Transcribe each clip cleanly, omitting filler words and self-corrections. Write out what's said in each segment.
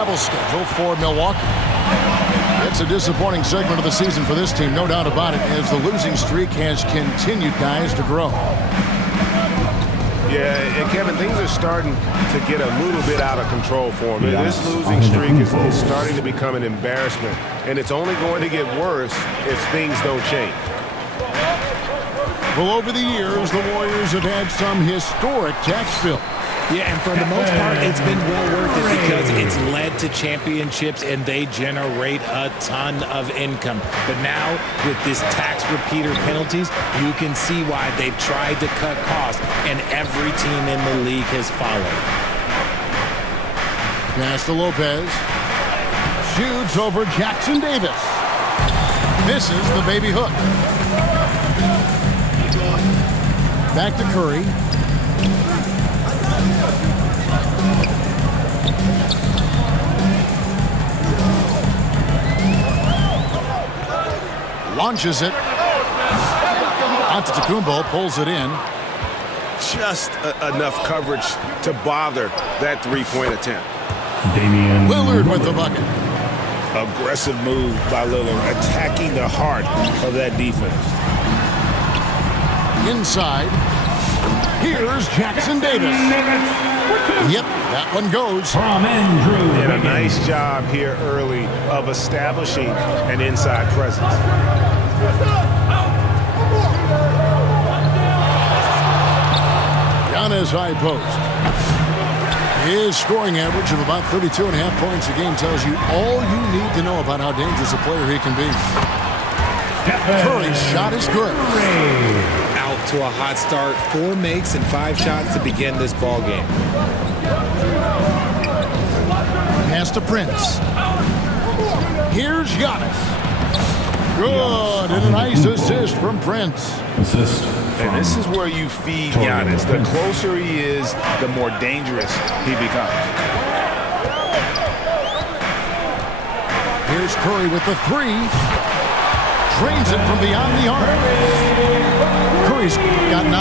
Travel schedule for Milwaukee. It's a disappointing segment of the season for this team, no doubt about it, as the losing streak has continued, guys, to grow. Yeah, and Kevin, things are starting to get a little bit out of control for them. This losing streak is starting to become an embarrassment, and it's only going to get worse if things don't change. Well, over the years, the Warriors have had some historic tax bill. Yeah, and for the most part, it's been well worth it because it's led to championships and they generate a ton of income. But now, with this tax repeater penalties, you can see why they've tried to cut costs, and every team in the league has followed. Pass to Lopez. Shoots over Jackson Davis. Misses the baby hook. Back to Curry. Launches it. Antetokounmpo pulls it in. Just enough coverage to bother that three-point attempt. Lillard with the bucket. Aggressive move by Lillard, attacking the heart of that defense. Inside. Here's Jackson Davis. Yep, that one goes. And a nice job here early of establishing an inside presence. Giannis high post. His scoring average of about 32.5 points a game tells you all you need to know about how dangerous a player he can be. Curry's shot is good. Out to a hot start, 4 makes and 5 shots to begin this ball game. Pass to Prince. Here's Giannis. Good, and a nice assist from Prince. And this is where you feed Giannis. The closer he is, the more dangerous he becomes. Here's Curry with the 3. Trains it from beyond the arc. Curry's got 9.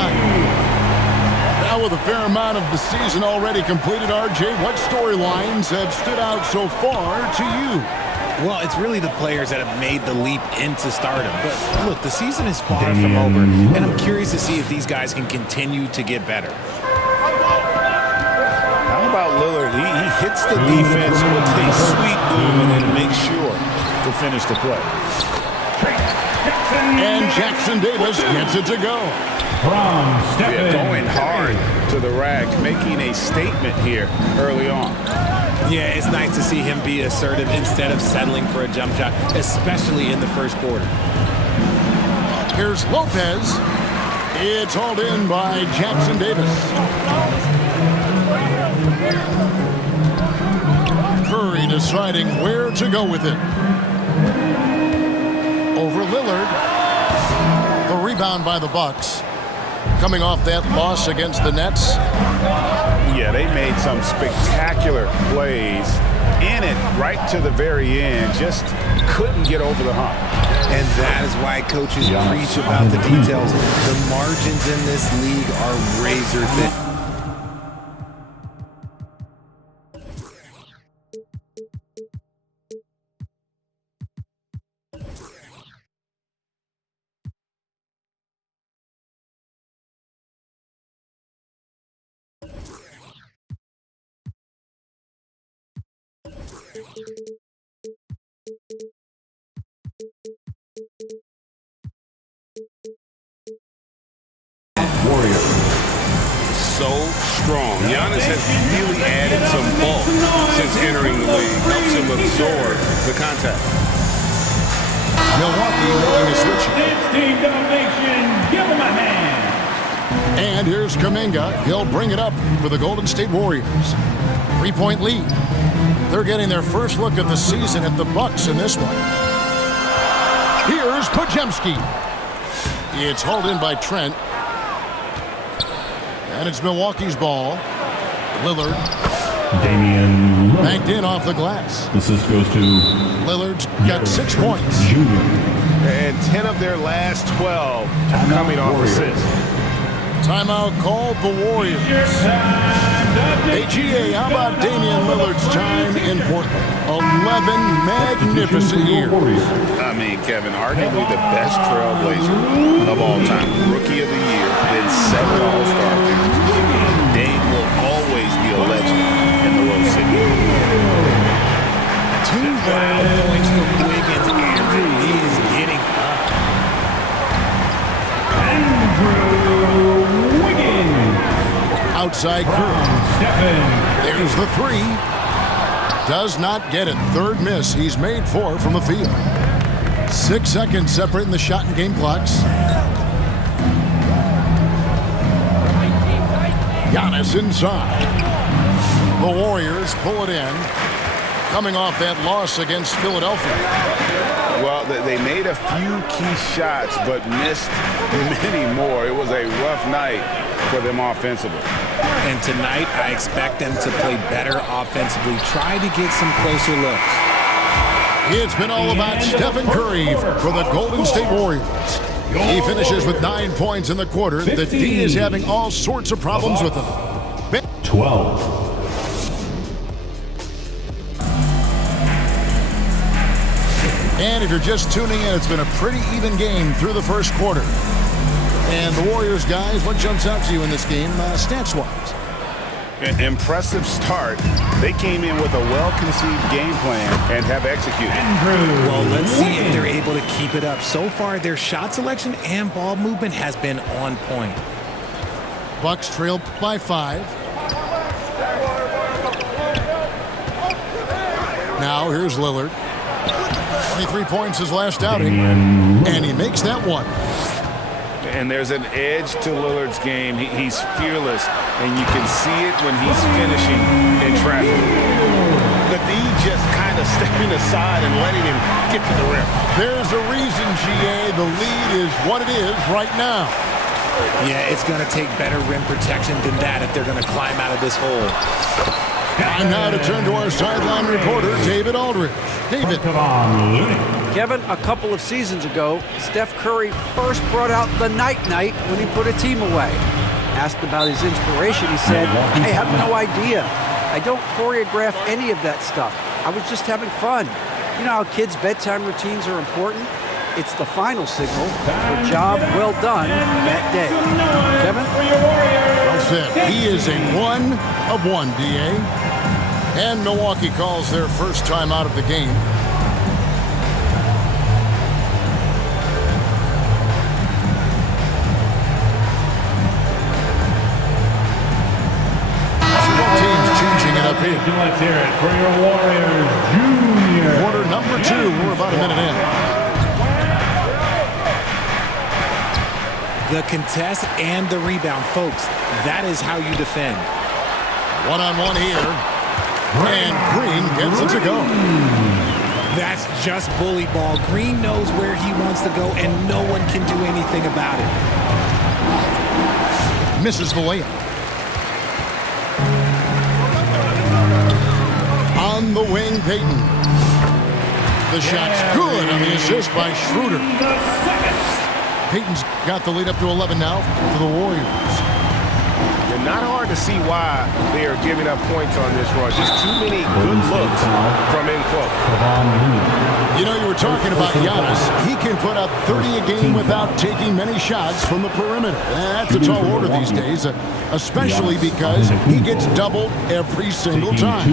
Now with a fair amount of the season already completed, RJ, what storylines have stood out so far to you? Well, it's really the players that have made the leap into stardom. But look, the season is far from over, and I'm curious to see if these guys can continue to get better. How about Lillard? He hits the defense with a sweet movement and makes sure to finish the play. And Jackson Davis gets it to go. Going hard to the rack, making a statement here early on. Yeah, it's nice to see him be assertive instead of settling for a jump shot, especially in the first quarter. Here's Lopez. It's hauled in by Jackson Davis. Curry deciding where to go with it. Over Lillard. The rebound by the Bucks. Coming off that loss against the Nets. Yeah, they made some spectacular plays in it right to the very end. Just couldn't get over the hump. And that is why coaches preach about the details. The margins in this league are razor thin. So strong. Giannis has really added some bulk since entering the league. Helps him absorb the contact. Milwaukee making a switch. It's team domination. Give him a hand. And here's Kuminga. He'll bring it up for the Golden State Warriors. 3-point lead. They're getting their first look at the season at the Bucks in this one. Here's Podziemski. It's hauled in by Trent. And it's Milwaukee's ball. Lillard. Banked in off the glass. Assist goes to Lillard's got 6 points. Junior. And 10 of their last 12 coming off assists. Timeout called the Warriors. Hey, GA, how about Damian Lillard's time in Portland? 11 magnificent years. I mean, Kevin, arguably the best trailblazer of all time. Rookie of the year, then 7 All-Star appearances. Dame will always be a legend in the Rose City. 2 wild points for Wiggins. Andrew Lee is getting up. Andrew Wiggins. Outside Curry. There's the 3. Does not get it. Third miss. He's made 4 from the field. 6 seconds separating the shot and game clocks. Giannis inside. The Warriors pull it in. Coming off that loss against Philadelphia. Well, they made a few key shots, but missed many more. It was a rough night for them offensively. And tonight, I expect them to play better offensively. Try to get some closer looks. It's been all about Stephen Curry for the Golden State Warriors. He finishes with 9 points in the quarter. The D is having all sorts of problems with him. 12. And if you're just tuning in, it's been a pretty even game through the first quarter. And the Warriors, guys, what jumps out to you in this game, stats-wise? An impressive start. They came in with a well-conceived game plan and have executed. Well, let's see if they're able to keep it up. So far, their shot selection and ball movement has been on point. Bucks trail by 5. Now here's Lillard. 23 points his last outing, and he makes that one. And there's an edge to Lillard's game. He's fearless, and you can see it when he's finishing in traffic. The D just kind of stepping aside and letting him get to the rim. There's a reason, GA, the lead is what it is right now. Yeah, it's going to take better rim protection than that if they're going to climb out of this hole. Time now to turn to our sideline reporter, David Aldridge. David. Kevin, a couple of seasons ago, Steph Curry first brought out the night-night when he put a team away. Asked about his inspiration, he said, I have no idea. I don't choreograph any of that stuff. I was just having fun. You know how kids' bedtime routines are important? It's the final signal for a job well done that day. Kevin? Well said. He is a 1 of 1, DA. And Milwaukee calls their first time out of the game. Teams changing it up here. Let's hear it for your Warriors Junior. Quarter number 2. We're about a minute in. The contest and the rebound, folks. That is how you defend. One-on-one here. And Green gets it to go. That's just bully ball. Green knows where he wants to go, and no one can do anything about it. Misses the layup. On the wing, Payton. The shot's good on the assist by Schroeder. Payton's got the lead up to 11 now for the Warriors. And not hard to see why they are giving up points on this run. Just too many good looks from in close. You know, you were talking about Giannis. He can put up 30 a game without taking many shots from the perimeter. That's a tall order these days, especially because he gets doubled every single time.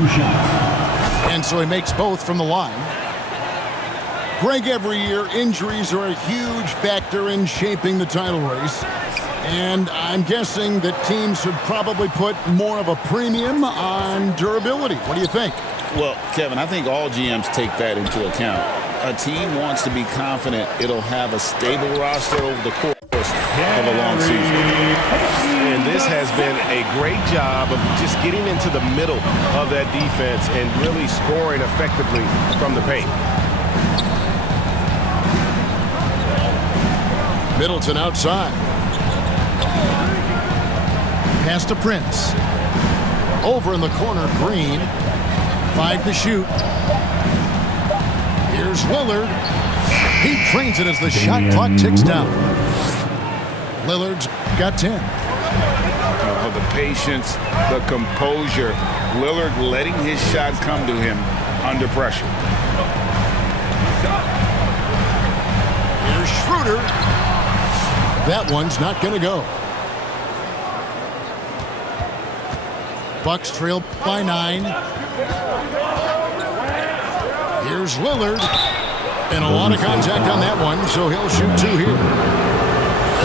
And so he makes both from the line. Greg, every year, injuries are a huge factor in shaping the title race. And I'm guessing that teams should probably put more of a premium on durability. What do you think? Well, Kevin, I think all GMs take that into account. A team wants to be confident it'll have a stable roster over the course of a long season. And this has been a great job of just getting into the middle of that defense and really scoring effectively from the paint. Middleton outside. Pass to Prince. Over in the corner, Green. 5 to shoot. Here's Lillard. He trains it as the shot clock ticks down. Lillard's got 10. Oh, the patience, the composure. Lillard letting his shot come to him under pressure. Here's Schroeder. That one's not going to go. Bucks trail by 9. Here's Lillard. And a lot of contact on that one, so he'll shoot 2 here.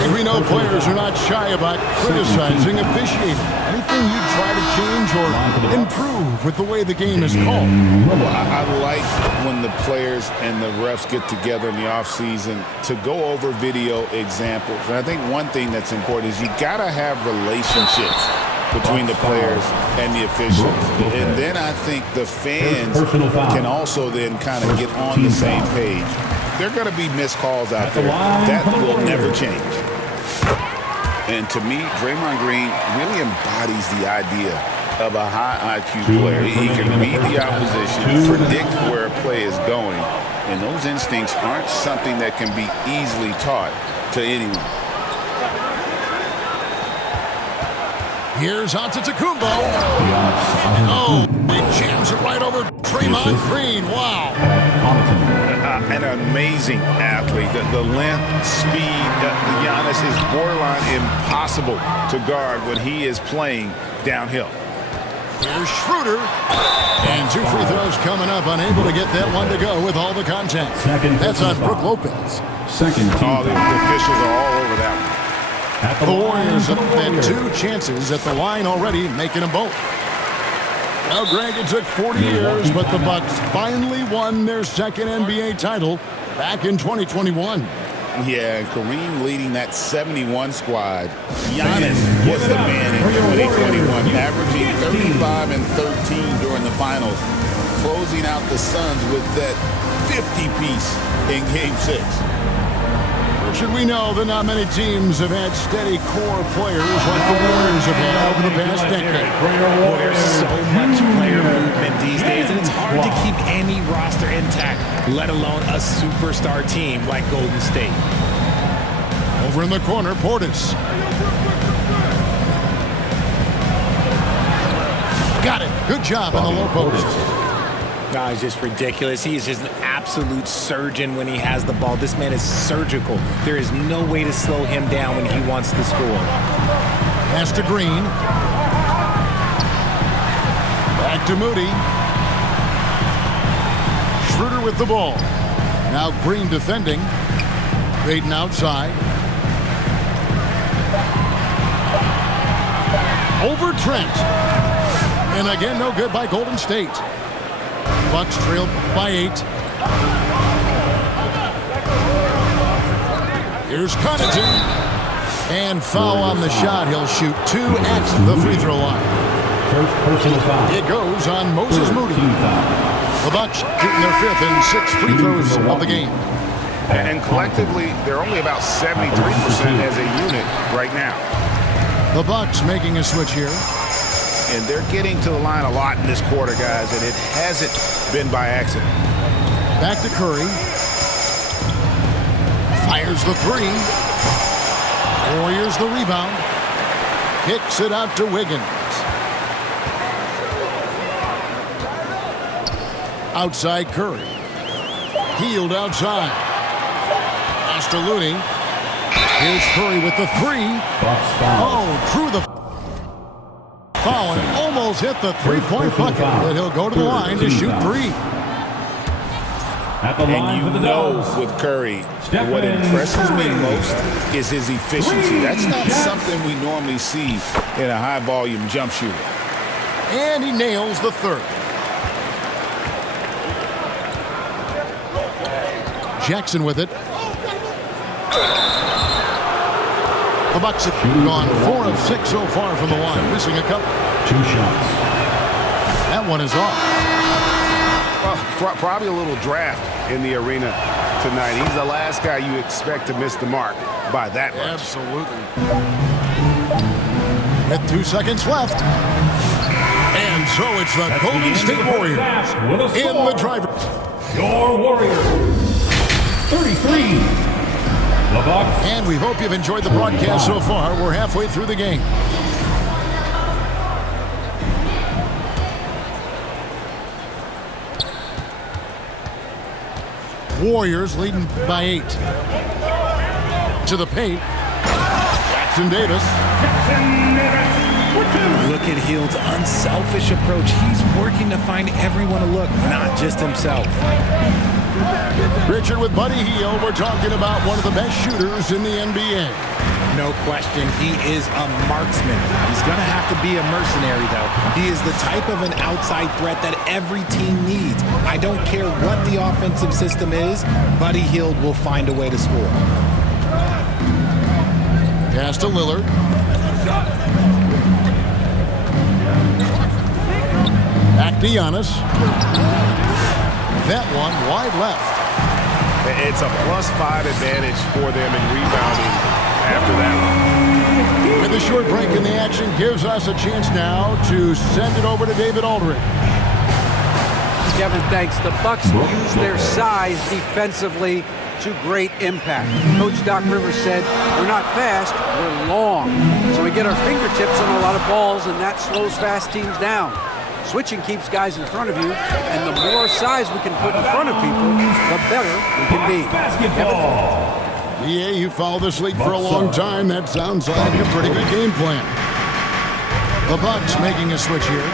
And we know players are not shy about criticizing officiating. Anything you try to change or improve with the way the game is called? Well, I like when the players and the refs get together in the offseason to go over video examples. And I think one thing that's important is you got to have relationships between the players and the officials. And then I think the fans can also then kind of get on the same page. There are going to be missed calls out there. That will never change. And to me, Draymond Green really embodies the idea of a high IQ player. He can read the opposition, predict where a play is going, and those instincts aren't something that can be easily taught to anyone. Here's Antetokounmpo. Oh, he jams it right over Draymond Green. Wow. An amazing athlete. The length, speed, Giannis is borderline impossible to guard when he is playing downhill. Here's Schroeder. And 2 free throws coming up. Unable to get that one to go with all the contact. That's on Brook Lopez. All the officials are all over that one. The Warriors have had 2 chances at the line already, making them both. Now, Greg, it took 40 years, but the Bucks finally won their second NBA title back in 2021. Yeah, and Kareem leading that 71 squad. Giannis was the man in 2021, averaging 35 and 13 during the finals, closing out the Suns with that 50-piece in Game 6. Should we know that not many teams have had steady core players like the Warriors have had over the past decade. Well, there's so much player movement these days, and it's hard to keep any roster intact, let alone a superstar team like Golden State. Over in the corner, Portis. Got it. Good job on the low post. No, it's just ridiculous. He is just an absolute surgeon when he has the ball. This man is surgical. There is no way to slow him down when he wants to score. Pass to Green. Back to Moody. Schroeder with the ball. Now Green defending. Baden outside. Over Trent. And again, no good by Golden State. Bucks trail by 8. Here's Connaughton. And foul on the shot. He'll shoot 2 at the free throw line. First personal foul. It goes on Moses Moody. The Bucks shooting their 5th and 6th free throws of the game. And collectively, they're only about 73% as a unit right now. The Bucks making a switch here. And they're getting to the line a lot in this quarter, guys, and it hasn't been by accident. Back to Curry. Fires the 3. Warriors the rebound. Kicks it out to Wiggins. Outside Curry. Healed outside. Pass to Looney. Here's Curry with the 3. Oh, through the foul and almost hit the 3-point bucket. But he'll go to the line to shoot 3. And you know with Curry, what impresses me most is his efficiency. That's not something we normally see in a high-volume jump shooter. And he nails the 3rd. Jackson with it. The Bucks have gone 4 of 6 so far from the line, missing a couple. 2 shots. That one is off. Well, probably a little draft in the arena tonight. He's the last guy you expect to miss the mark by that much. Absolutely. With 2 seconds left. And so it's the Golden State Warriors in the driver. Your Warriors. 33. And we hope you've enjoyed the broadcast so far. We're halfway through the game. Warriors leading by 8. To the paint. Jackson Davis. Look at Hield's unselfish approach. He's working to find everyone to look, not just himself. Richard with Buddy Hield. We're talking about one of the best shooters in the NBA. No question, he is a marksman. He's going to have to be a mercenary, though. He is the type of an outside threat that every team needs. I don't care what the offensive system is, Buddy Hield will find a way to score. Pass to Lillard. Back to Giannis. That one wide left. It's a +5 advantage for them in rebounding after that. And the short break in the action gives us a chance now to send it over to David Aldridge. Kevin, thanks. The Bucks use their size defensively to great impact. Coach Doc Rivers said, we're not fast, we're long. So we get our fingertips on a lot of balls, and that slows fast teams down. Switching keeps guys in front of you, and the more size we can put in front of people, the better we can be. Basketball. Yeah, you follow this league for a long time. That sounds like a pretty good game plan. The Bucks making a switch here.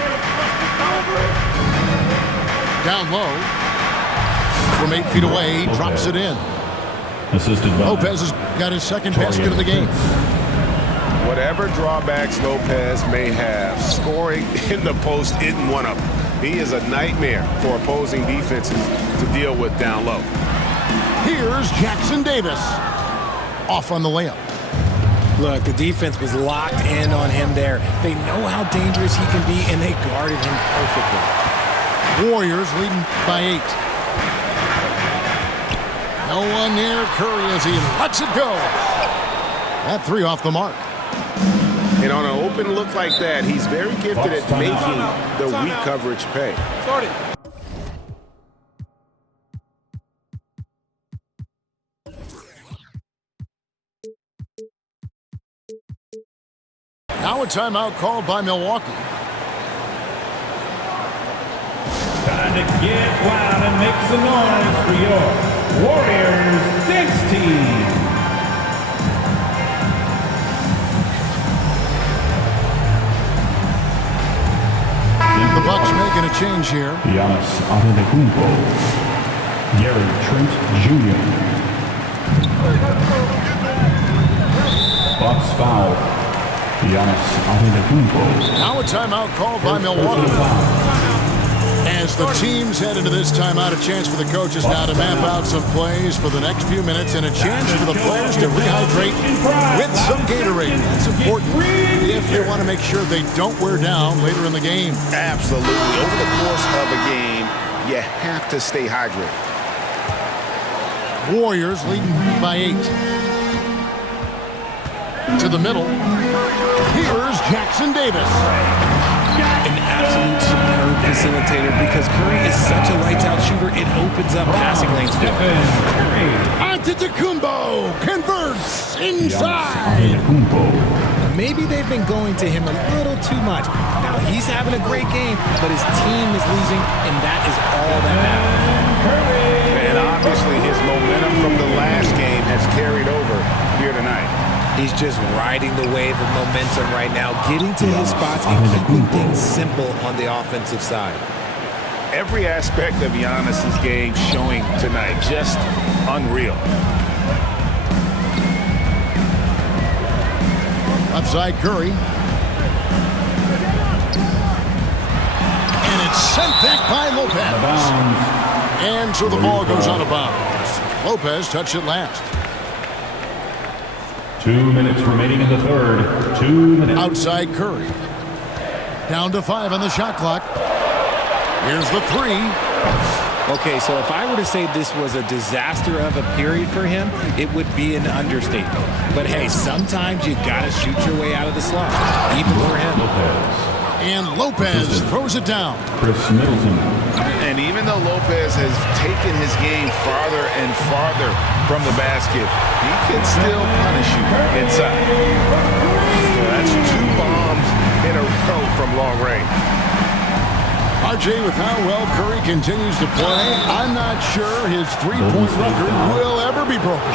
Down low. From 8 feet away, he drops it in. Assisted by Lopez has got his second basket of the game. Whatever drawbacks Lopez may have, scoring in the post isn't one of them. He is a nightmare for opposing defenses to deal with down low. Here's Jackson Davis. Off on the layup. Look, the defense was locked in on him there. They know how dangerous he can be, and they guarded him perfectly. Warriors leading by 8. No one near Curry as he lets it go. That 3 off the mark. And on an open look like that, he's very gifted at making the weak coverage pay. Now a timeout called by Milwaukee. Time to get wild and make some noise for your Warriors dance team. The Bucks making a change here. Giannis Antetokounmpo. Gary Trent Jr. Bucks foul. Giannis Antetokounmpo. Now a timeout called by Milwaukee. As the teams head into this timeout, a chance for the coaches now to map out some plays for the next few minutes and a chance for the players to rehydrate with some Gatorade. That's important if they want to make sure they don't wear down later in the game. Absolutely. Over the course of a game, you have to stay hydrated. Warriors leading by 8. To the middle. Here's Jackson Davis. An absolute superb facilitator because Curry is such a lights-out shooter, it opens up passing lanes for him. Antetokounmpo converts inside. Maybe they've been going to him a little too much. Now he's having a great game, but his team is losing, and that is all that matters. And obviously his momentum from the last game has carried over here tonight. He's just riding the wave of momentum right now, getting to his spots and keeping things simple on the offensive side. Every aspect of Giannis's game showing tonight, just unreal. Left side Curry. And it's sent back by Lopez. And so the ball goes out of bounds. Lopez touched it last. 2 minutes remaining in the third. 2 minutes. Outside Curry. Down to 5 on the shot clock. Here's the 3. Okay, so if I were to say this was a disaster of a period for him, it would be an understatement. But hey, sometimes you gotta shoot your way out of the slump, even for him. And Lopez throws it down. Chris Middleton. And even though Lopez has taken his game farther and farther from the basket, he can still punish you inside. So that's 2 bombs in a row from long range. RJ, with how well Curry continues to play, I'm not sure his three-point record will ever be broken.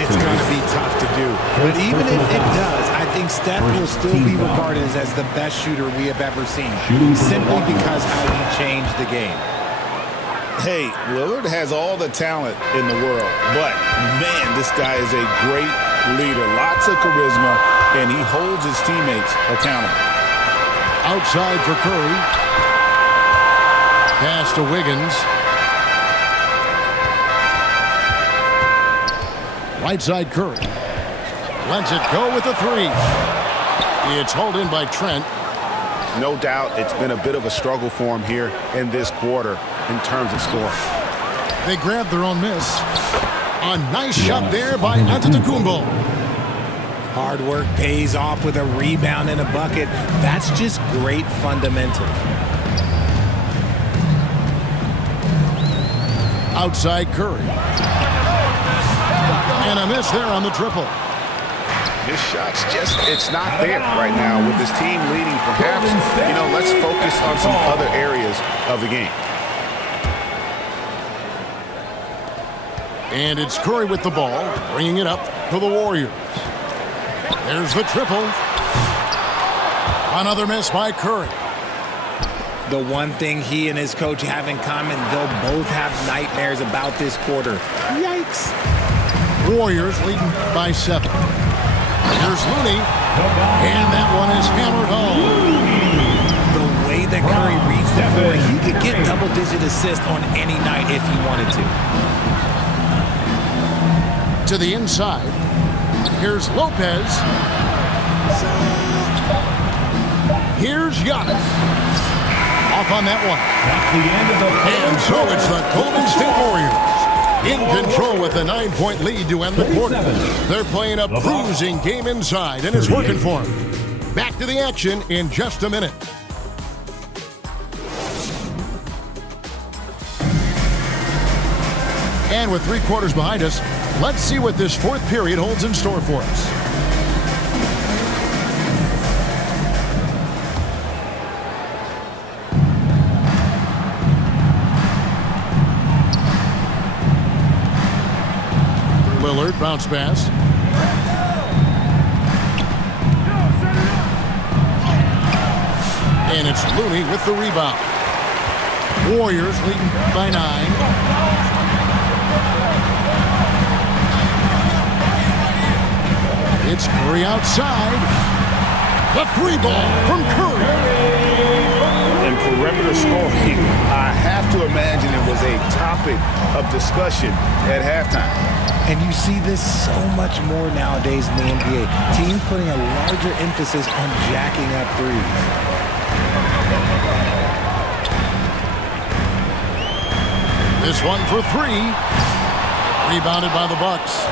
It's going to be tough to do. But even if it does, I think Steph will still be regarded as the best shooter we have ever seen, simply because how he changed the game. Hey, Lillard has all the talent in the world, but, man, this guy is a great leader. Lots of charisma, and he holds his teammates accountable. Outside for Curry. Pass to Wiggins. Right side Curry. Lets it go with a three. It's hauled in by Trent. No doubt it's been a bit of a struggle for him here in this quarter in terms of scoring. They grab their own miss. A nice shot there by Antetokounmpo. Hard work pays off with a rebound and a bucket. That's just great fundamentals. Outside Curry. And a miss there on the triple. His shot's just, it's not there right now with his team leading. Perhaps, let's focus on some other areas of the game. And it's Curry with the ball, bringing it up for the Warriors. There's the triple. Another miss by Curry. The one thing he and his coach have in common, they'll both have nightmares about this quarter. Yikes. Warriors leading by 7. Here's Looney, and that one is hammered home. The way that Curry reads the floor, he could get double-digit assists on any night if he wanted to. To the inside. Here's Lopez. Here's Giannis. Off on that one. That's the end of the And so it's the Golden State Warriors in control with a 9-point lead to end the quarter. They're playing a bruising game inside, and it's working for them. Back to the action in just a minute. And with 3 quarters behind us, let's see what this fourth period holds in store for us. Lillard, bounce pass. And it's Looney with the rebound. Warriors leading by 9. It's Curry outside. The 3 ball from Curry. And perimeter scoring, I have to imagine it was a topic of discussion at halftime. And you see this so much more nowadays in the NBA. Teams putting a larger emphasis on jacking up threes. This one for 3. Rebounded by the Bucks.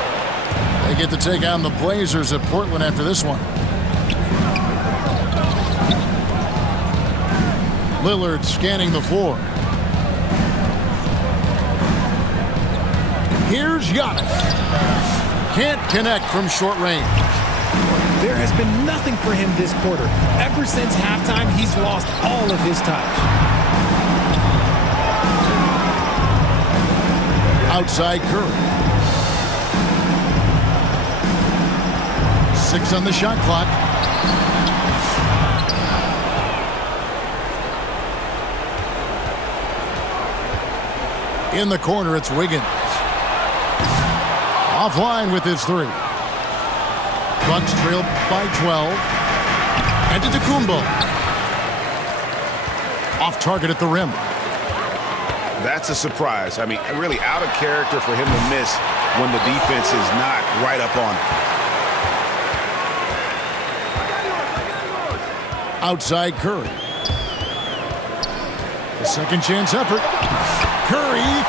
They get to take on the Blazers at Portland after this one. Lillard scanning the floor. Here's Giannis. Can't connect from short range. There has been nothing for him this quarter. Ever since halftime, he's lost all of his touch. Outside Curry. 6 on the shot clock. In the corner, it's Wiggins. Offline with his 3. Bucks trail by 12. Antetokounmpo. Off target at the rim. That's a surprise. I mean, really out of character for him to miss when the defense is not right up on it. Outside Curry. The second chance effort. Curry